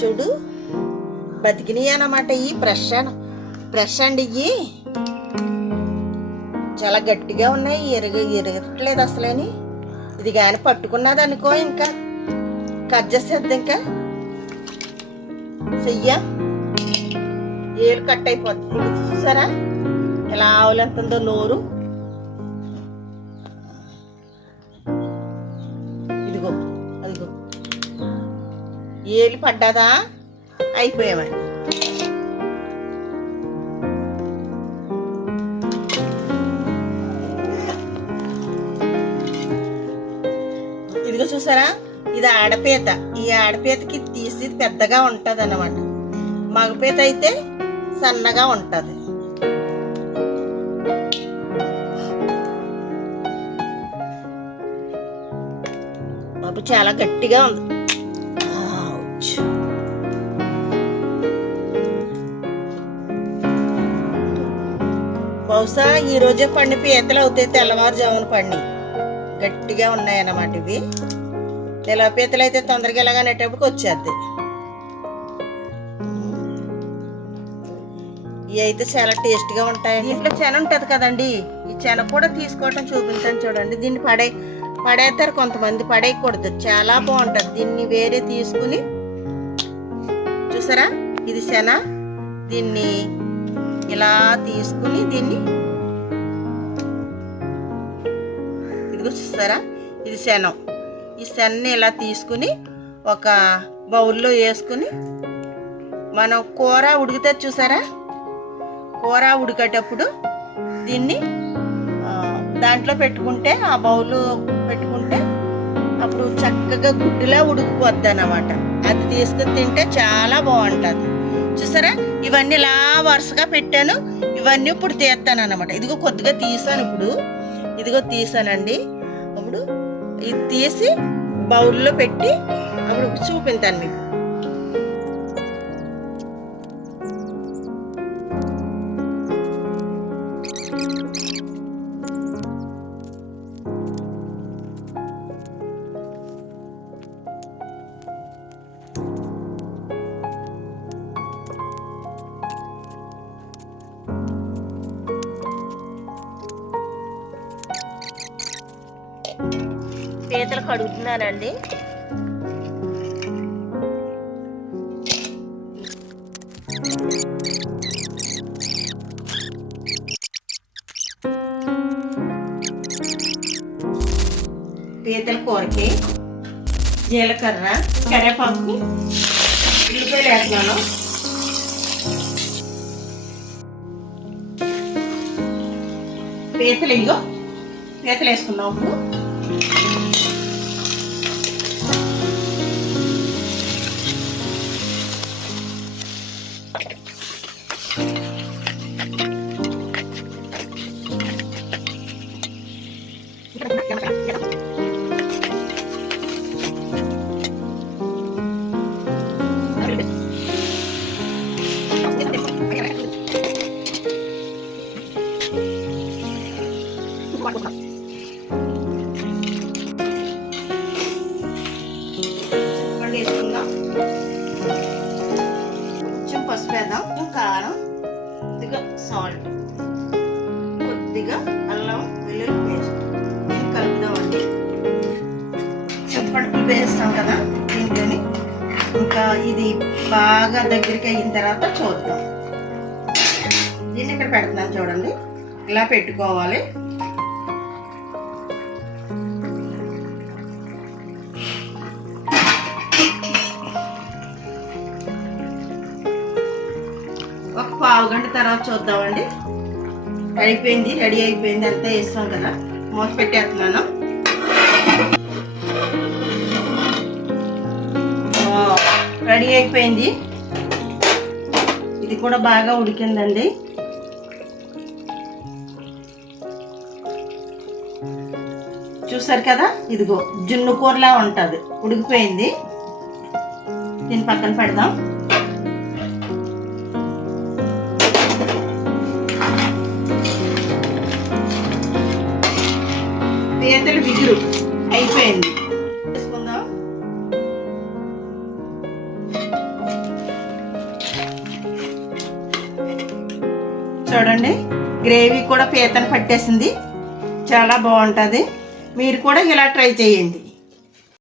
చూడు బతికినాయి అన్నమాట. ఈ ఫ్రెష్ అండి. ఇవి చాలా గట్టిగా ఉన్నాయి. ఎరగట్లేదు అసలేని. ఇది కానీ పట్టుకున్నది అనుకో ఇంకా కట్ చేసేద్ది. ఇంకా చెయ్య ఏలు కట్ అయిపోద్ది. చూసారా ఎలా ఆవులంతుందో నోరు. ఇదిగో అదిగో ఏలు పడ్డాదా అయిపోయామని. ఇదిగో చూసారా ఇది ఆడపీత. ఈ ఆడపీతకి తీసి పెద్దగా ఉంటది అన్నమాట. మగపీత అయితే సన్నగా ఉంటది. బాబు చాలా గట్టిగా ఉంది. బహుశా ఈ రోజే పండి పీతలు అవుతాయి. తెల్లవారుజామున పండి గట్టిగా ఉన్నాయన్నమాట. ఇవి తెల్ల పీతలు అయితే తొందరగా ఎలాగనేటప్పటికి వచ్చేద్ది. ఇవి అయితే చాలా టేస్ట్గా ఉంటాయండి. ఇంట్లో చెన ఉంటుంది కదండి, ఈ చెన కూడా తీసుకోవటం చూపించాను చూడండి. దీన్ని పడేస్తారు కొంతమంది, పడేయకూడదు. చాలా బాగుంటుంది. దీన్ని వేరే తీసుకుని చూసారా ఇది శన. దీన్ని ఇలా తీసుకుని దీన్ని ఇదిగో చూసారా ఇది శనం. ఈ శనని ఇలా తీసుకుని ఒక బౌల్లో వేసుకుని మనం కూర ఉడికితే చూసారా, కూర ఉడికేటప్పుడు దీన్ని దాంట్లో పెట్టుకుంటే, ఆ బౌల్లో పెట్టుకుంటే అప్పుడు చక్కగా గుడ్డులా ఉడికిపోద్ది అన్నమాట. అది తీసుకుని తింటే చాలా బాగుంటుంది. చూసారా ఇవన్నీ ఇలా వరుసగా పెట్టాను. ఇవన్నీ ఇప్పుడు తీస్తాను అన్నమాట. ఇదిగో కొద్దిగా తీసాను. ఇప్పుడు ఇదిగో తీసానండి. ఇప్పుడు ఇది తీసి బౌల్లో పెట్టి అప్పుడు చూపిస్తాను మీకు. పీతలు కడుగుతున్నానండి. పీతల కూరకి జీలకర్ర, కరివేపాకు, ఉల్లిపాయలు వేస్తున్నాను. పీతలు ఇదిగో పీతలు వేసుకున్నాం. ఇప్పుడు వేసుకుందాం. కొంచెం పసుపు వేద్దాం, కారం, కొద్దిగా సాల్ట్, కొద్దిగా అల్లం వెల్లుల్లి పేస్ట్ కలుపుదామండి. చింతపండు వేస్తాం కదా దీంట్లోని. ఇంకా ఇది బాగా దగ్గరికి అయిన తర్వాత చూద్దాం. దీన్ని ఇక్కడ పెడుతున్నాను చూడండి. ఇలా పెట్టుకోవాలి. ఒక పావు గంట తర్వాత చూద్దామండి. రెడీ అయిపోయింది. అంతా వేస్తాం కదా. మూత పెట్టేస్తున్నాను. రెడీ అయిపోయింది. ఇది కూడా బాగా ఉడికిందండి. చూసారు కదా ఇదిగో జున్ను కూరలా ఉంటుంది. ఉడికిపోయింది. దీన్ని పక్కన పెడదాం. పీతలు బిగురు అయిపోయింది. వేసుకుందాం. చూడండి, గ్రేవీ కూడా పీతను పట్టేసింది. చాలా బాగుంటుంది. మీరు కూడా ఇలా ట్రై చేయండి.